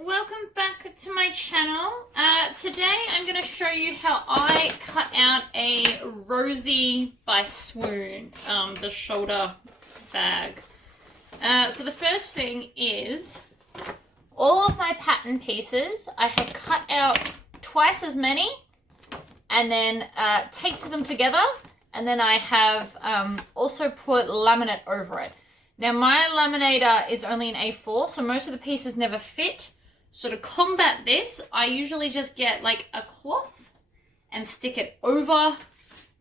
welcome back to my channel. Today I'm going to show you how I cut out a Rosie by Swoon, the shoulder bag. So the first thing is all of my pattern pieces I have cut out twice as many and then taped them together, and then I have also put laminate over it. Now my laminator is only an A4, so most of the pieces never fit. So to combat this, I usually just get like a cloth and stick it over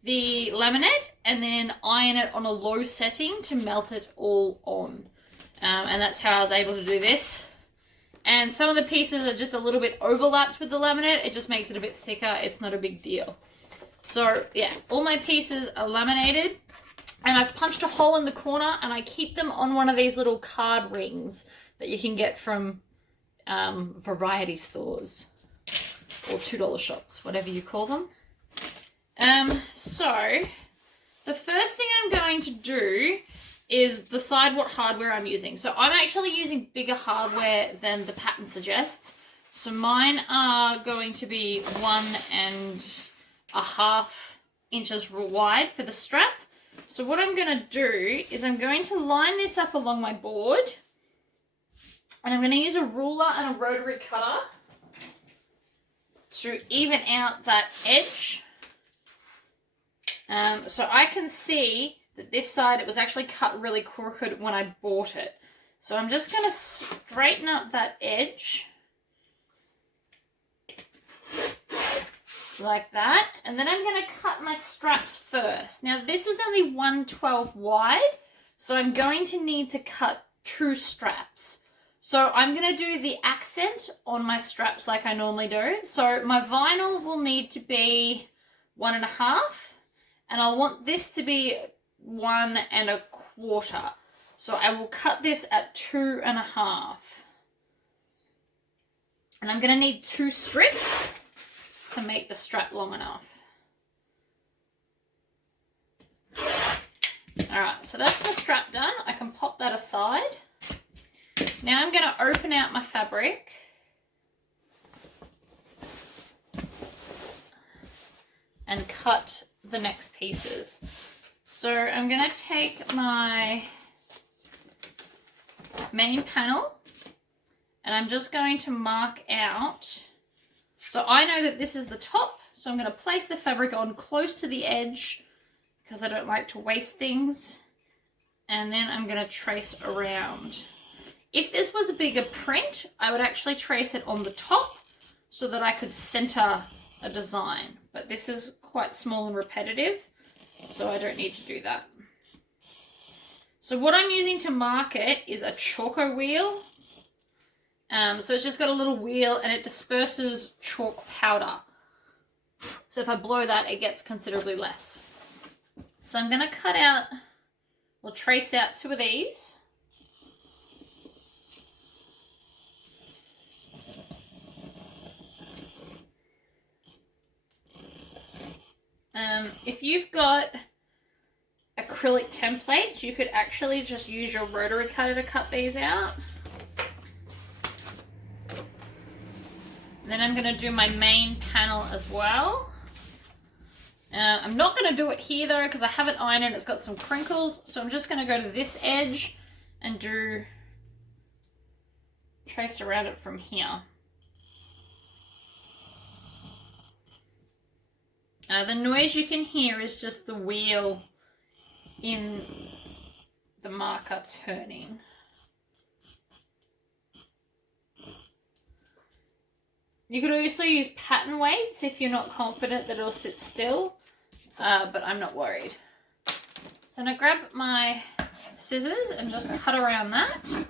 the laminate and then iron it on a low setting to melt it all on. And that's how I was able to do this. And some of the pieces are just a little bit overlapped with the laminate. It just makes it a bit thicker. It's not a big deal. So yeah, all my pieces are laminated. And I've punched a hole in the corner and I keep them on one of these little card rings that you can get from variety stores or $2 shops, whatever you call them. So the first thing I'm going to do is decide what hardware I'm using. So I'm actually using bigger hardware than the pattern suggests. So mine are going to be 1.5 inches wide for the strap. So what I'm going to do is I'm going to line this up along my board, and I'm going to use a ruler and a rotary cutter to even out that edge. So I can see that this side, it was actually cut really crooked when I bought it. So I'm just going to straighten up that edge like that, and then I'm going to cut my straps first. Now this is only 1/12 wide, so I'm going to need to cut 2 straps. So I'm going to do the accent on my straps like I normally do. So my vinyl will need to be 1.5, and I want this to be 1.25. So I will cut this at 2.5. And I'm going to need 2 strips to make the strap long enough. Alright, so that's the strap done. I can pop that aside. Now I'm going to open out my fabric and cut the next pieces. So I'm going to take my main panel and I'm just going to mark out. So I know that this is the top, so I'm going to place the fabric on close to the edge because I don't like to waste things. And then I'm going to trace around. If this was a bigger print, I would actually trace it on the top so that I could center a design. But this is quite small and repetitive, so I don't need to do that. So what I'm using to mark it is a choco wheel. So it's just got a little wheel and it disperses chalk powder. So if I blow that, it gets considerably less. So I'm going to cut out, or trace out 2 of these. If you've got acrylic templates, you could actually just use your rotary cutter to cut these out. Then I'm going to do my main panel as well. I'm not going to do it here though because I haven't ironed it. It's got some crinkles. So I'm just going to go to this edge and trace around it from here. The noise you can hear is just the wheel in the marker turning. You could also use pattern weights if you're not confident that it'll sit still, but I'm not worried. So I'm going to grab my scissors and just cut around that.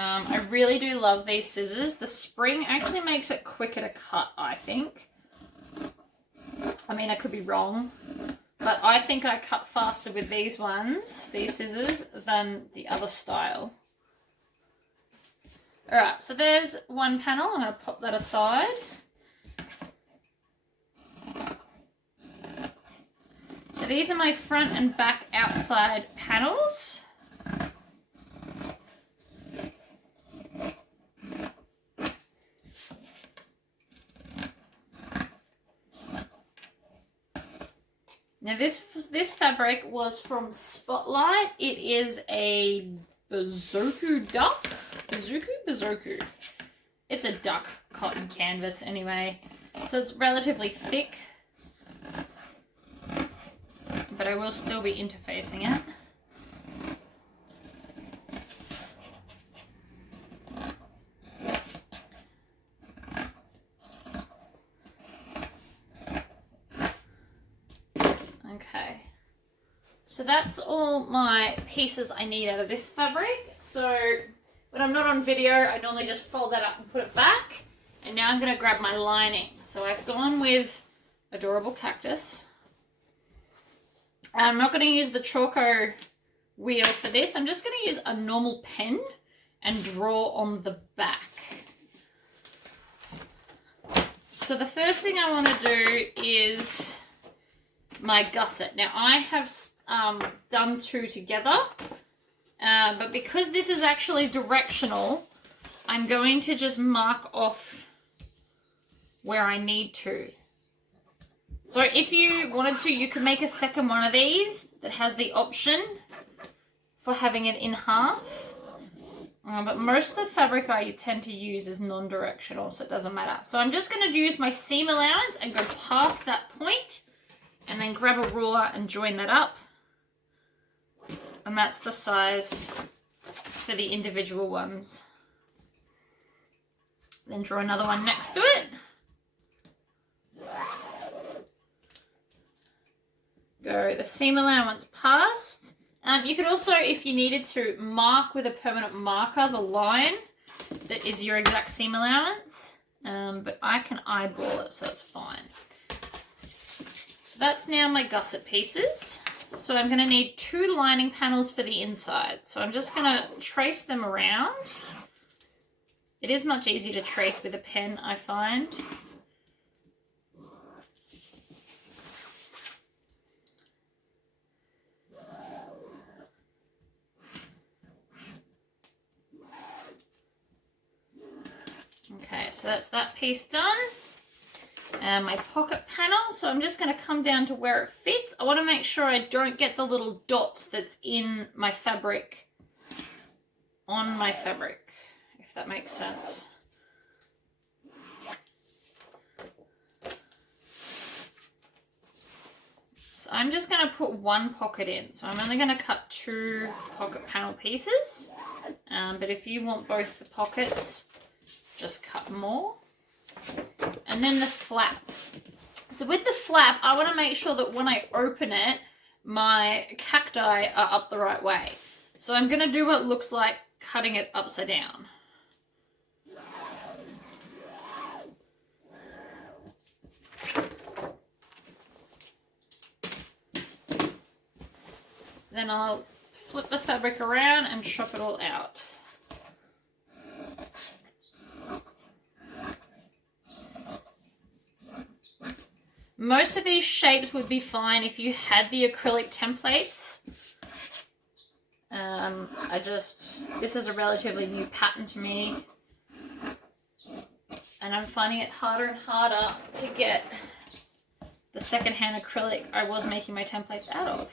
I really do love these scissors. The spring actually makes it quicker to cut, I think. I mean, I could be wrong. But I think I cut faster with these scissors, than the other style. Alright, so there's one panel. I'm going to pop that aside. So these are my front and back outside panels. Now this fabric was from Spotlight. It is a Bazoku duck. Bazoku. It's a duck cotton canvas anyway. So it's relatively thick. But I will still be interfacing it. Okay. So that's all my pieces I need out of this fabric. So when I'm not on video, I normally just fold that up and put it back. And now I'm going to grab my lining. So I've gone with Adorable Cactus. I'm not going to use the Chalko wheel for this. I'm just going to use a normal pen and draw on the back. So the first thing I want to do is my gusset. Now I have done two together, but because this is actually directional, I'm going to just mark off where I need to. So if you wanted to, you could make a second one of these that has the option for having it in half. But most of the fabric I tend to use is non-directional, so it doesn't matter. So I'm just going to use my seam allowance and go past that point and then grab a ruler and join that up. And that's the size for the individual ones. Then draw another one next to it. Go the seam allowance past. You could also, if you needed to, mark with a permanent marker the line that is your exact seam allowance. But I can eyeball it, so it's fine. So that's now my gusset pieces. So I'm going to need 2 lining panels for the inside. So I'm just going to trace them around. It is much easier to trace with a pen, I find. Okay, so that's that piece done. And my pocket panel, so I'm just going to come down to where it fits. I want to make sure I don't get the little dots that's in my fabric on my fabric, if that makes sense. So I'm just going to put 1 pocket in. So I'm only going to cut 2 pocket panel pieces. But if you want both the pockets, just cut more. And then the flap. So with the flap, I want to make sure that when I open it, my cacti are up the right way. So I'm going to do what looks like cutting it upside down. Then I'll flip the fabric around and chop it all out. Most of these shapes would be fine if you had the acrylic templates. This is a relatively new pattern to me. And I'm finding it harder and harder to get the secondhand acrylic I was making my templates out of.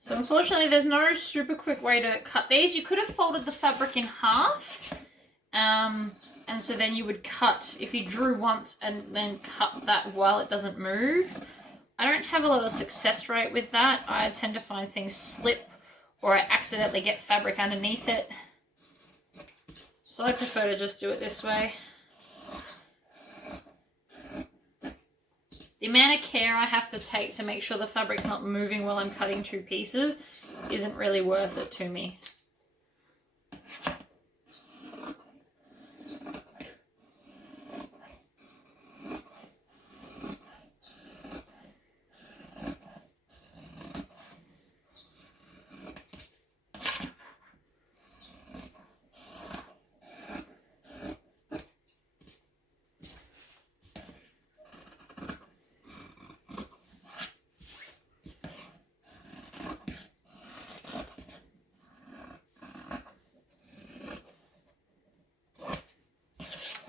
So unfortunately there's no super quick way to cut these. You could have folded the fabric in half, and so then you would cut, if you drew once and then cut that while it doesn't move. I don't have a lot of success rate with that. I tend to find things slip or I accidentally get fabric underneath it. So I prefer to just do it this way. The amount of care I have to take to make sure the fabric's not moving while I'm cutting 2 pieces isn't really worth it to me.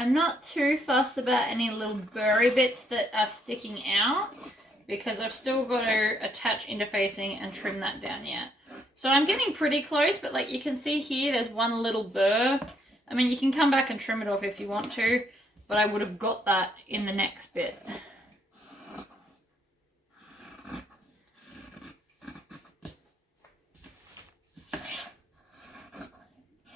I'm not too fussed about any little burry bits that are sticking out because I've still got to attach interfacing and trim that down yet. So I'm getting pretty close, but like you can see here, there's one little burr. I mean, you can come back and trim it off if you want to, but I would have got that in the next bit.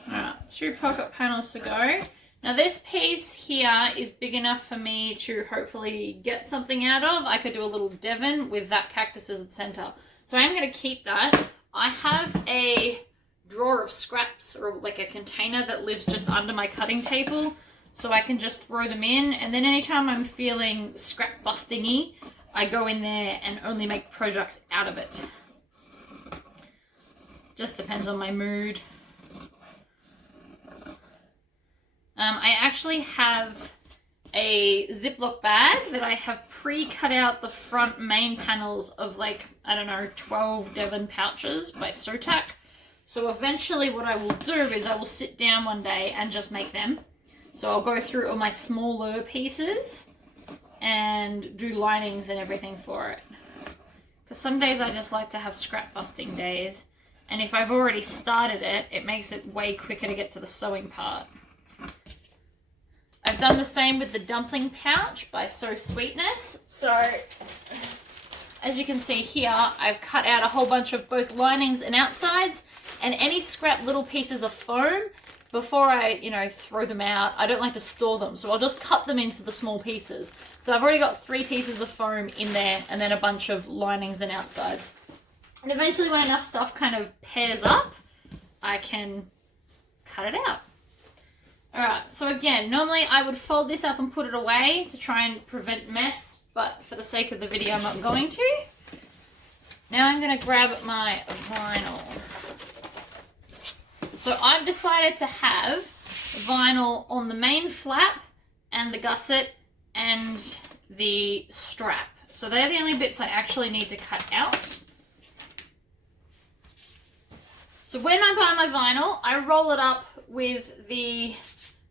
Alright, 2 pocket panels to go. Now this piece here is big enough for me to hopefully get something out of. I could do a little Devon with that cactus as the center. So I'm going to keep that. I have a drawer of scraps, or like a container that lives just under my cutting table, so I can just throw them in, and then anytime I'm feeling scrap busting-y, I go in there and only make projects out of it. Just depends on my mood. I actually have a Ziploc bag that I have pre-cut out the front main panels of, like, I don't know, 12 Devon pouches by Sotac. So eventually what I will do is I will sit down one day and just make them. So I'll go through all my smaller pieces and do linings and everything for it. Because some days I just like to have scrap busting days. And if I've already started it, it makes it way quicker to get to the sewing part. I've done the same with the dumpling pouch by So Sweetness. So as you can see here, I've cut out a whole bunch of both linings and outsides, and any scrap little pieces of foam, before I, you know, throw them out, I don't like to store them. So I'll just cut them into the small pieces. So I've already got 3 pieces of foam in there and then a bunch of linings and outsides. And eventually when enough stuff kind of pairs up, I can cut it out. Alright, so again, normally I would fold this up and put it away to try and prevent mess, but for the sake of the video I'm not going to. Now I'm going to grab my vinyl. So I've decided to have vinyl on the main flap and the gusset and the strap. So they're the only bits I actually need to cut out. So when I buy my vinyl, I roll it up with the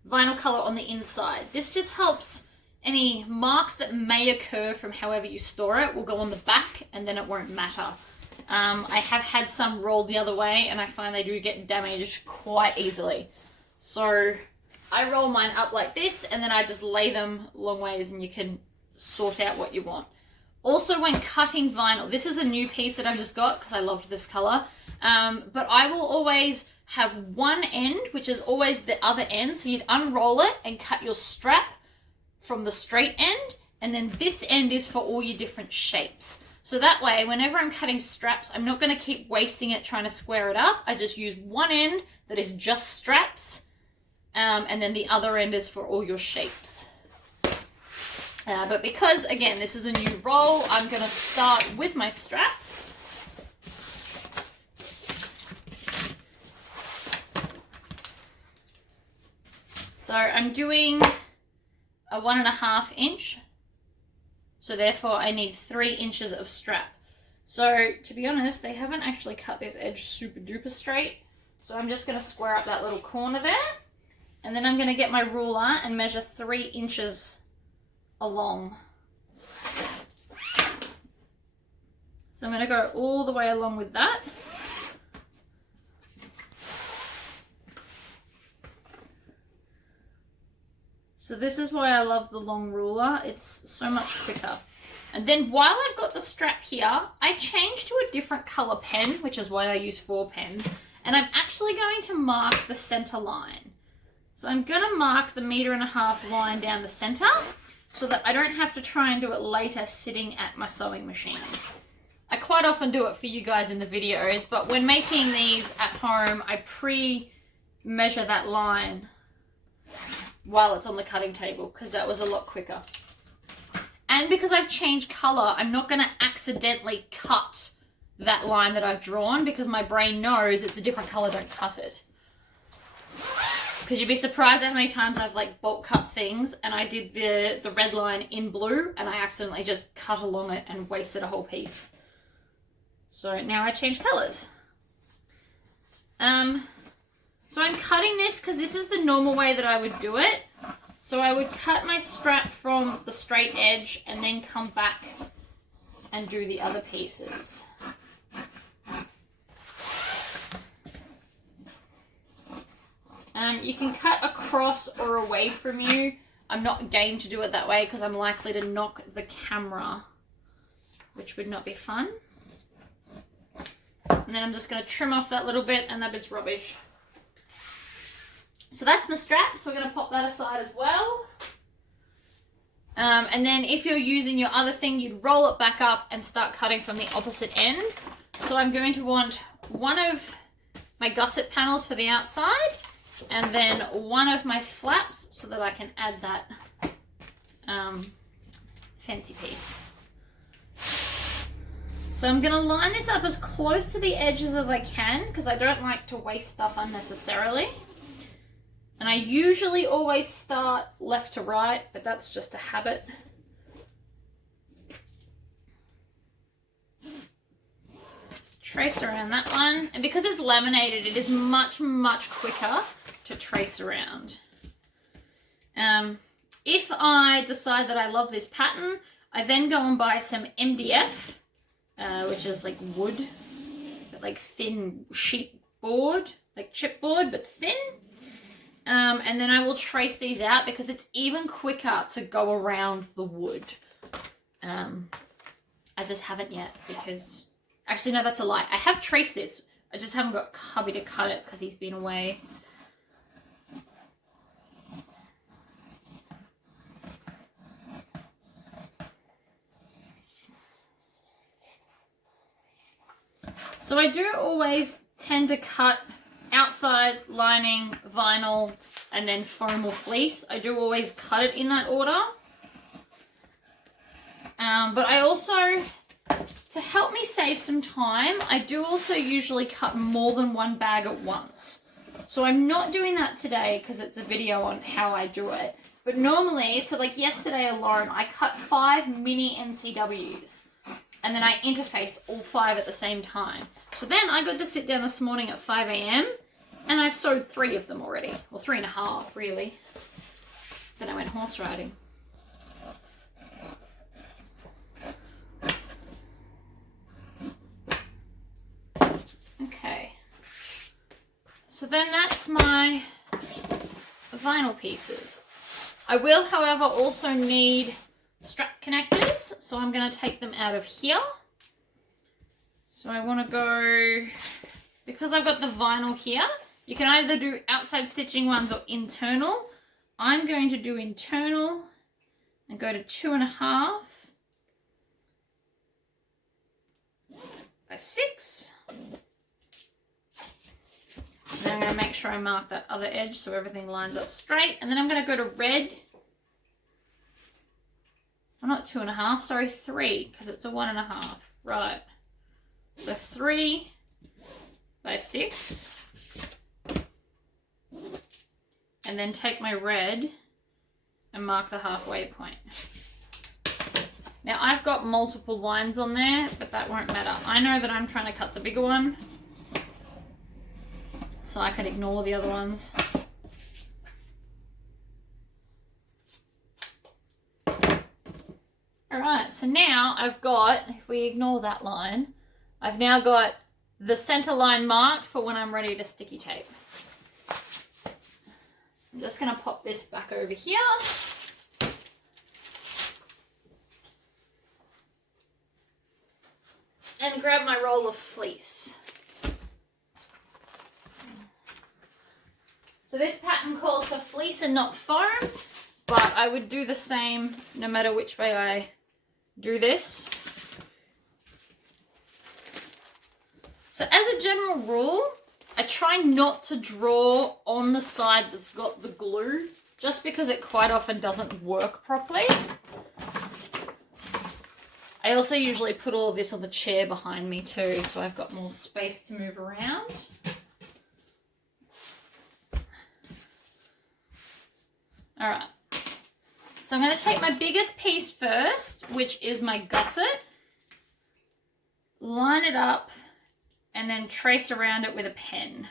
vinyl color on the inside. This just helps any marks that may occur from however you store it will go on the back, and then it won't matter. I have had some roll the other way, and I find they do get damaged quite easily. So I roll mine up like this, and then I just lay them long ways, and you can sort out what you want. Also, when cutting vinyl, this is a new piece that I've just got because I loved this color, but I will always have one end, which is always the other end, so you'd unroll it and cut your strap from the straight end, and then this end is for all your different shapes. So that way, whenever I'm cutting straps, I'm not going to keep wasting it trying to square it up. I just use one end that is just straps, and then the other end is for all your shapes. But because, again, this is a new roll, I'm going to start with my strap. So I'm doing a 1.5 inch. So therefore I need 3 inches of strap. So to be honest, they haven't actually cut this edge super duper straight. So I'm just going to square up that little corner there. And then I'm going to get my ruler and measure 3 inches along. So I'm going to go all the way along with that. So this is why I love the long ruler. It's so much quicker. And then while I've got the strap here, I changed to a different color pen, which is why I use 4 pens. And I'm actually going to mark the center line. So I'm going to mark the 1.5 meter line down the center so that I don't have to try and do it later sitting at my sewing machine. I quite often do it for you guys in the videos, but when making these at home, I pre-measure that line while it's on the cutting table, because that was a lot quicker. And because I've changed color, I'm not going to accidentally cut that line that I've drawn, because my brain knows it's a different color, don't cut it. Because you'd be surprised at how many times I've like bulk cut things and I did the red line in blue and I accidentally just cut along it and wasted a whole piece. So now I change colors. So I'm cutting this because this is the normal way that I would do it. So I would cut my strap from the straight edge and then come back and do the other pieces. You can cut across or away from you. I'm not game to do it that way because I'm likely to knock the camera, which would not be fun. And then I'm just going to trim off that little bit, and that bit's rubbish. So that's my strap, so we're going to pop that aside as well. And then if you're using your other thing, you'd roll it back up and start cutting from the opposite end. So I'm going to want one of my gusset panels for the outside, and then one of my flaps so that I can add that fancy piece. So I'm going to line this up as close to the edges as I can because I don't like to waste stuff unnecessarily. And I usually always start left to right, but that's just a habit. Trace around that one. And because it's laminated, it is much, much quicker to trace around. If I decide that I love this pattern, I then go and buy some MDF, which is like wood, but like thin sheet board, like chipboard, but thin. And then I will trace these out because it's even quicker to go around the wood. I just haven't yet because, actually no, that's a lie. I have traced this. I just haven't got hubby to cut it because he's been away. So I do always tend to cut outside, lining, vinyl, and then foam or fleece. I do always cut it in that order. But I also, to help me save some time, I do also usually cut more than one bag at once. So I'm not doing that today because it's a video on how I do it. But normally, so like yesterday alone, I cut 5 mini NCWs. And then I interfaced all 5 at the same time. So then I got to sit down this morning at 5 a.m. and I've sewed 3 of them already. Well, 3.5 really. Then I went horse riding. Okay. So then that's my vinyl pieces. I will, however, also need strap connectors, so I'm going to take them out of here. So I want to go, because I've got the vinyl here, you can either do outside stitching ones or internal. I'm going to do internal and go to 2.5 by 6. Then I'm going to make sure I mark that other edge so everything lines up straight. And then I'm going to go to red. Well, not 2.5, sorry, 3, because it's a 1.5. Right. So 3 by 6. And then take my red and mark the halfway point. Now I've got multiple lines on there, but that won't matter. I know that I'm trying to cut the bigger one, so I can ignore the other ones. Alright, so now I've got, if we ignore that line, I've now got the center line marked for when I'm ready to sticky tape. I'm just going to pop this back over here. And grab my roll of fleece. So this pattern calls for fleece and not foam, but I would do the same no matter which way I do this. So as a general rule, I try not to draw on the side that's got the glue, just because it quite often doesn't work properly. I also usually put all of this on the chair behind me too, so I've got more space to move around. All right, so I'm going to take my biggest piece first, which is my gusset, line it up, and then trace around it with a pen.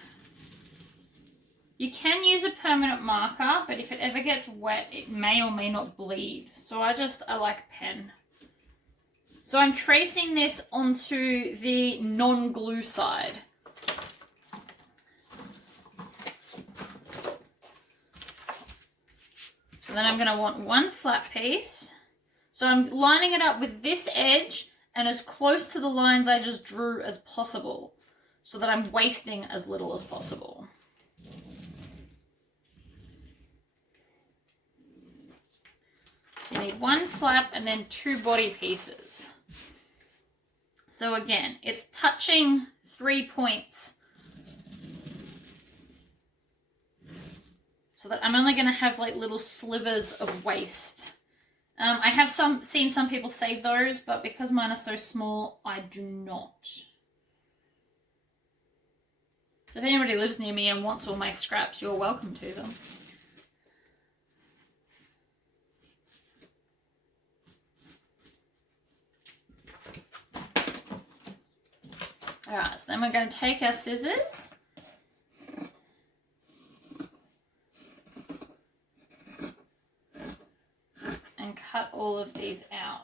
You can use a permanent marker, but if it ever gets wet, it may or may not bleed. So I like a pen. So I'm tracing this onto the non-glue side. So then I'm going to want one flat piece. So I'm lining it up with this edge and as close to the lines I just drew as possible, so that I'm wasting as little as possible. So you need one flap and then 2 body pieces. So again, it's touching 3 points. So that I'm only going to have like little slivers of waste. I have seen some people save those, but because mine are so small, I do not. So if anybody lives near me and wants all my scraps, you're welcome to them. Alright, so then we're going to take our scissors. And cut all of these out.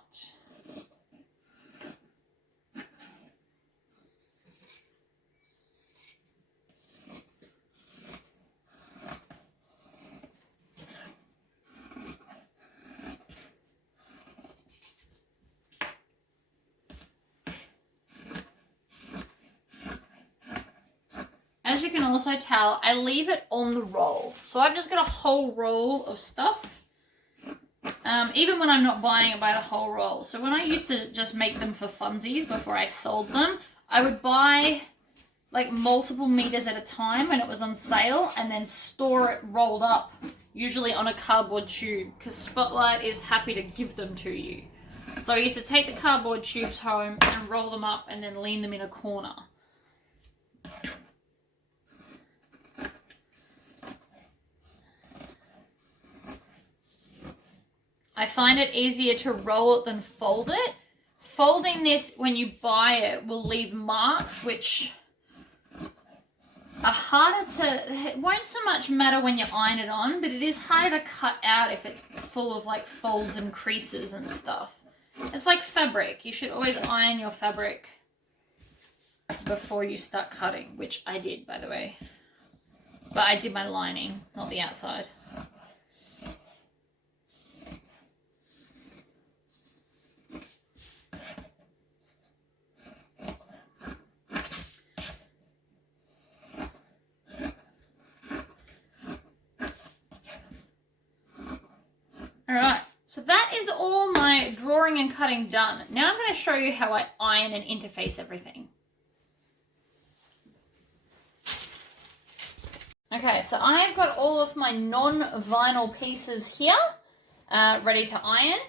As you can also tell, I leave it on the roll. So I've just got a whole roll of stuff. Even when I'm not buying it by the whole roll. So when I used to just make them for funsies before I sold them, I would buy like multiple meters at a time when it was on sale and then store it rolled up, usually on a cardboard tube, because Spotlight is happy to give them to you. So I used to take the cardboard tubes home and roll them up and then lean them in a corner. I find it easier to roll it than fold it. Folding this when you buy it will leave marks which are harder to, it won't so much matter when you iron it on, but it is harder to cut out if it's full of like folds and creases and stuff. It's like fabric. You should always iron your fabric before you start cutting, which I did, by the way. But I did my lining, not the outside. Alright, so that is all my drawing and cutting done. Now I'm going to show you how I iron and interface everything. Okay, so I've got all of my non-vinyl pieces here, ready to iron.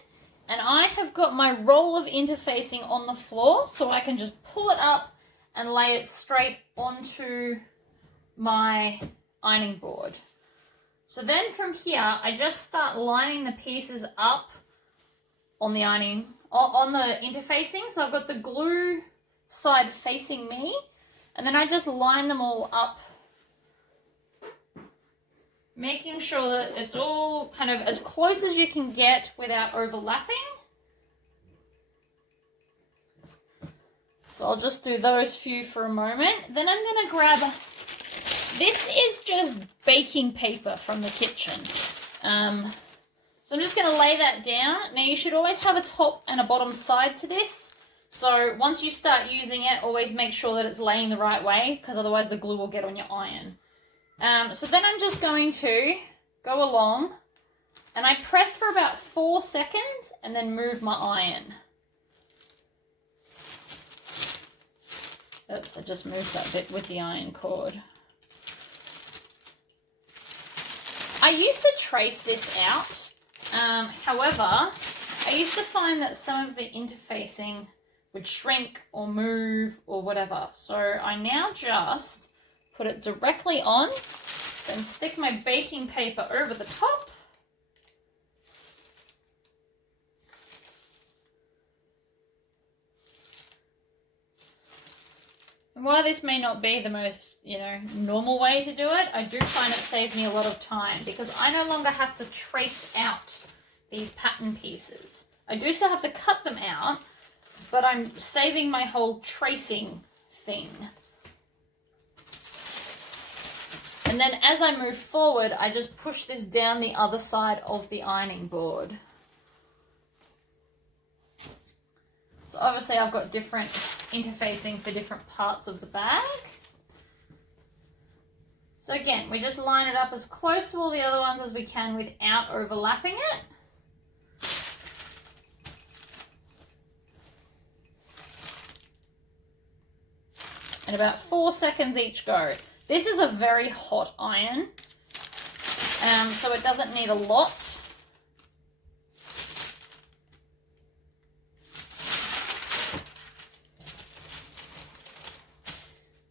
And I have got my roll of interfacing on the floor, so I can just pull it up and lay it straight onto my ironing board. So then from here, I just start lining the pieces up on the ironing, on the interfacing. So I've got the glue side facing me, and then I just line them all up, making sure that it's all kind of as close as you can get without overlapping. So I'll just do those few for a moment. Then I'm going to grab, this is just baking paper from the kitchen. So I'm just going to lay that down. Now you should always have a top and a bottom side to this. So once you start using it, always make sure that it's laying the right way, because otherwise the glue will get on your iron. So then I'm just going to go along and I press for about 4 seconds and then move my iron. Oops, I just moved that bit with the iron cord. I used to trace this out. However, I used to find that some of the interfacing would shrink or move or whatever. So I now just put it directly on, then stick my baking paper over the top. while this may not be the most, you know, normal way to do it, I do find it saves me a lot of time because I no longer have to trace out these pattern pieces. I do still have to cut them out, but I'm saving my whole tracing thing. And then as I move forward, I just push this down the other side of the ironing board. So obviously I've got different interfacing for different parts of the bag. So again, we just line it up as close to all the other ones as we can without overlapping it. And about 4 seconds each go. This is a very hot iron, so it doesn't need a lot.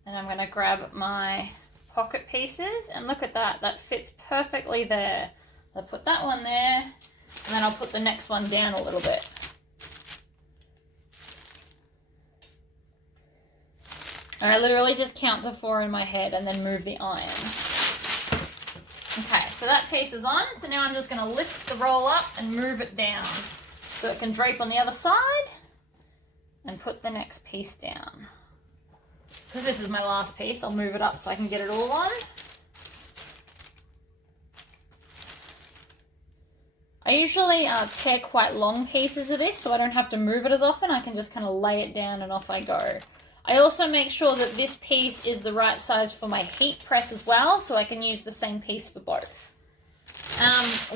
And I'm going to grab my pocket pieces, and look at that, that fits perfectly there. I'll put that one there, and then I'll put the next one down a little bit. And I literally just count to 4 in my head and then move the iron. Okay, so that piece is on, so now I'm just going to lift the roll up and move it down so it can drape on the other side, and put the next piece down. Because this is my last piece, I'll move it up so I can get it all on. I usually tear quite long pieces of this so I don't have to move it as often. I can just kind of lay it down and off I go. I also make sure that this piece is the right size for my heat press as well, so I can use the same piece for both.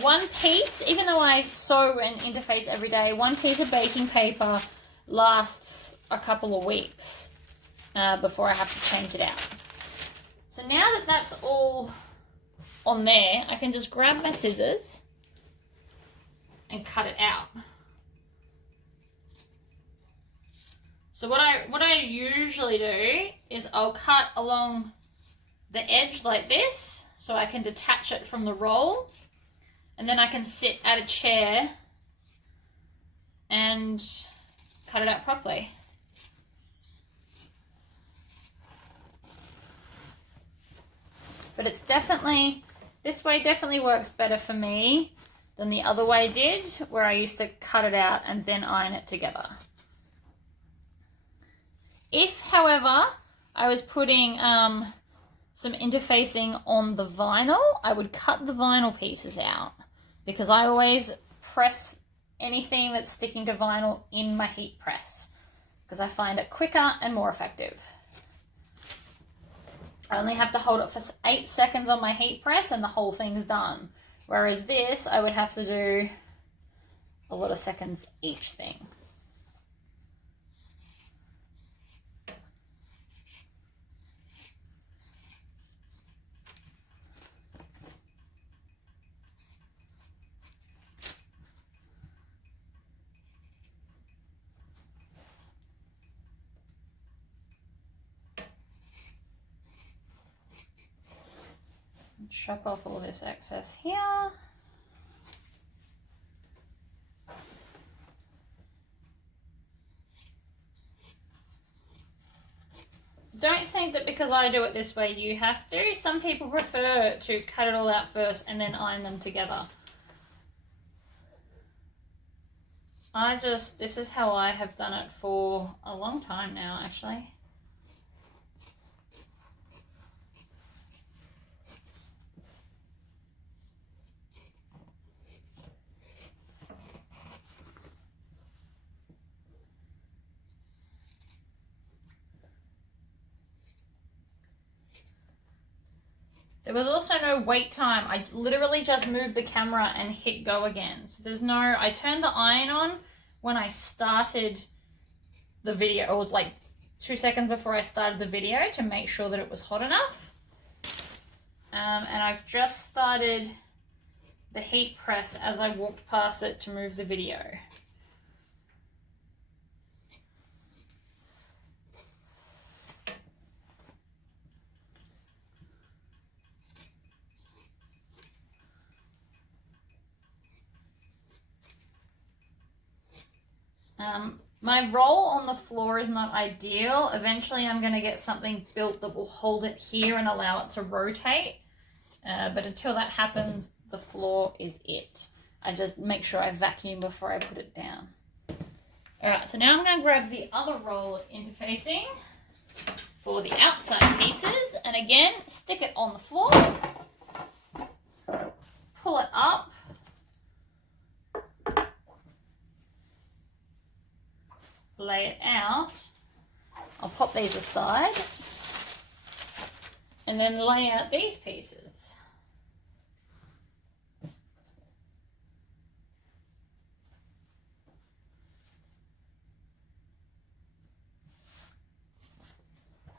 One piece, even though I sew and interface every day, one piece of baking paper lasts a couple of weeks. Before I have to change it out. So now that that's all on there, I can just grab my scissors and cut it out. So what I usually do is I'll cut along the edge like this so I can detach it from the roll, and then I can sit at a chair and cut it out properly. But it's definitely, this way definitely works better for me than the other way did, where I used to cut it out and then iron it together. If, however, I was putting some interfacing on the vinyl, I would cut the vinyl pieces out, because I always press anything that's sticking to vinyl in my heat press, because I find it quicker and more effective. I only have to hold it for 8 seconds on my heat press and the whole thing's done. Whereas this, I would have to do a lot of seconds each thing. Chop off all this excess here. Don't think that because I do it this way you have to. Some people prefer to cut it all out first and then iron them together. This is how I have done it for a long time now, actually. There was also no wait time. I literally just moved the camera and hit go again. So there's no, I turned the iron on when I started the video, or like 2 seconds before I started the video, to make sure that it was hot enough. And I've just started the heat press as I walked past it to move the video. My roll on the floor is not ideal. Eventually I'm going to get something built that will hold it here and allow it to rotate. But until that happens, the floor is it. I just make sure I vacuum before I put it down. Alright, so now I'm going to grab the other roll of interfacing for the outside pieces. And again, stick it on the floor. Pull it up. Lay it out. I'll pop these aside. And then lay out these pieces.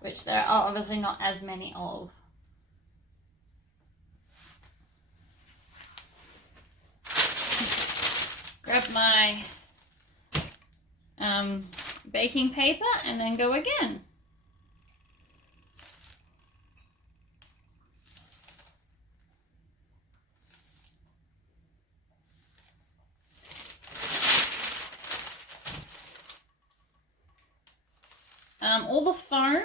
Which there are obviously not as many of. Grab my baking paper and then go again. All the foam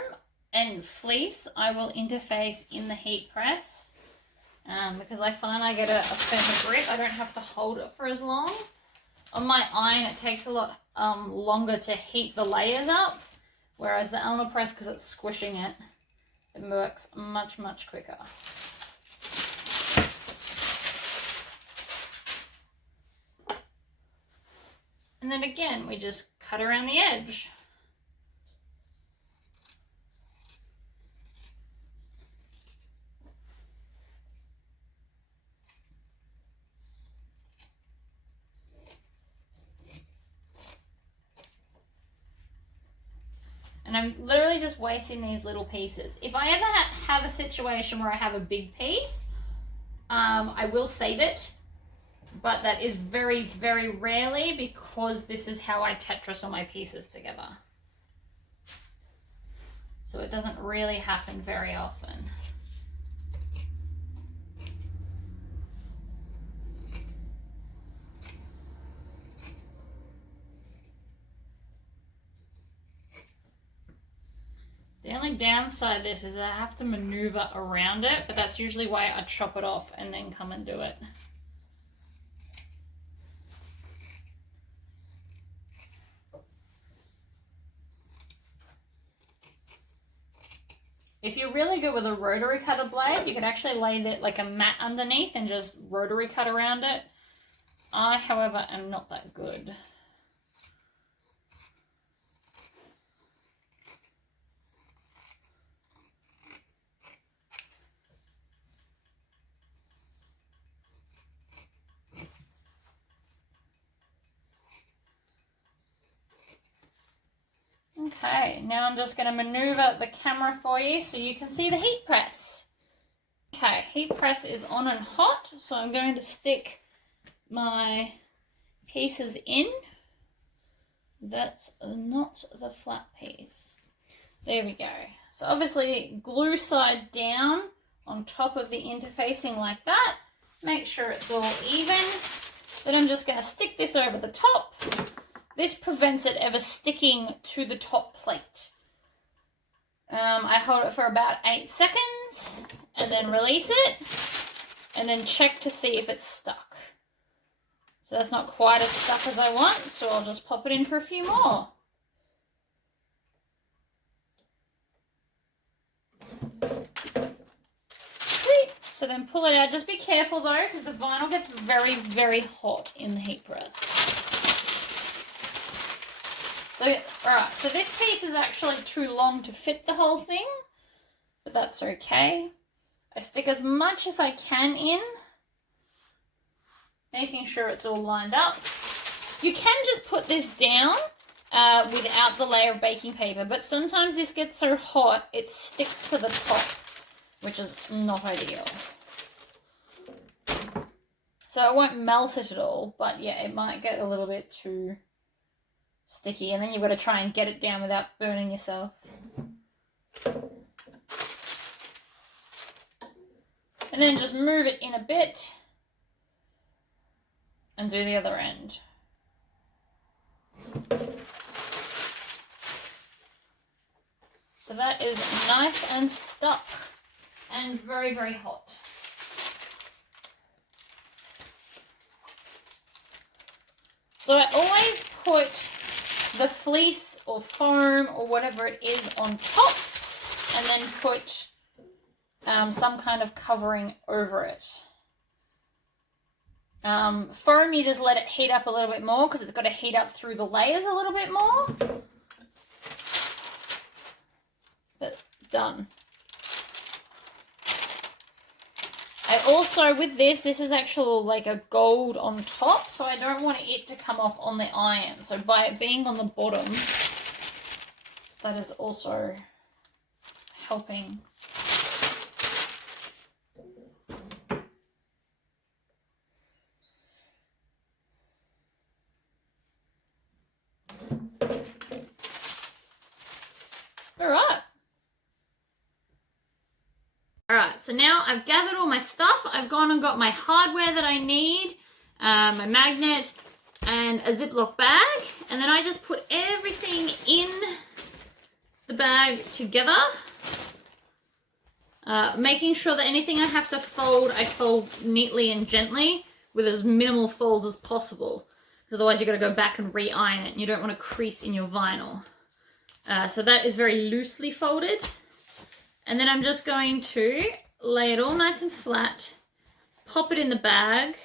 and fleece I will interface in the heat press because I find I get a firmer grip. I don't have to hold it for as long. On my iron it takes a lot longer to heat the layers up, whereas the Elna press, because it's squishing it, it works much, much quicker. And then again, we just cut around the edge. And I'm literally just wasting these little pieces. If I ever have a situation where I have a big piece, I will save it. But that is very, very rarely, because this is how I Tetris all my pieces together. So it doesn't really happen very often. The only downside of this is I have to maneuver around it, but that's usually why I chop it off and then come and do it. If you're really good with a rotary cutter blade, you could actually lay that like a mat underneath and just rotary cut around it. I, however, am not that good. Okay, now I'm just going to maneuver the camera for you so you can see the heat press. Okay, heat press is on and hot, so I'm going to stick my pieces in. That's not the flat piece. There we go. So obviously glue side down on top of the interfacing like that. Make sure it's all even. Then I'm just going to stick this over the top. This prevents it ever sticking to the top plate. I hold it for about 8 seconds and then release it and then check to see if it's stuck. So that's not quite as stuck as I want, so I'll just pop it in for a few more. Sweet. So then pull it out. Just be careful though, because the vinyl gets very, very hot in the heat press. So, alright, so this piece is actually too long to fit the whole thing, but that's okay. I stick as much as I can in, making sure it's all lined up. You can just put this down without the layer of baking paper, but sometimes this gets so hot it sticks to the top, which is not ideal. So it won't melt it at all, but yeah, it might get a little bit too sticky, and then you've got to try and get it down without burning yourself. And then just move it in a bit and do the other end. is nice and stuck and very, very hot. So I always put the fleece or foam or whatever it is on top and then put some kind of covering over it. Foam, you just let it heat up a little bit more because it's got to heat up through the layers a little bit more. But done. I also, with this is actually like a gold on top, so I don't want it to come off on the iron. So by it being on the bottom, that is also helping. Alright, so now I've gathered all my stuff. I've gone and got my hardware that I need, my magnet, and a Ziploc bag. And then I just put everything in the bag together. Making sure that anything I have to fold, I fold neatly and gently with as minimal folds as possible. Otherwise you've got to go back and re-iron it and you don't want to crease in your vinyl. So that is very loosely folded. And then I'm just going to lay it all nice and flat, pop it in the bag,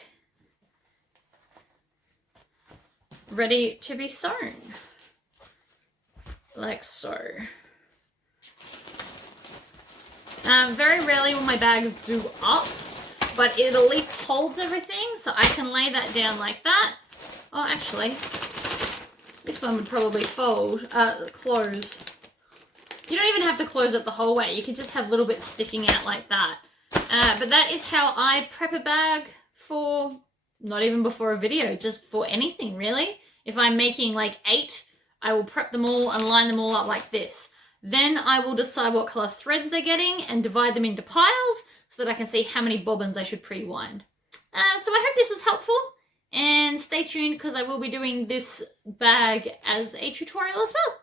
ready to be sewn. Like so. Very rarely will my bags do up, but it at least holds everything, so I can lay that down like that. Oh, actually, this one would probably close. You don't even have to close it the whole way. You can just have little bits sticking out like that. But that is how I prep a bag for, not even before a video, just for anything really. If I'm making like 8, I will prep them all and line them all up like this. Then I will decide what color threads they're getting and divide them into piles so that I can see how many bobbins I should pre-wind. So I hope this was helpful, and stay tuned because I will be doing this bag as a tutorial as well.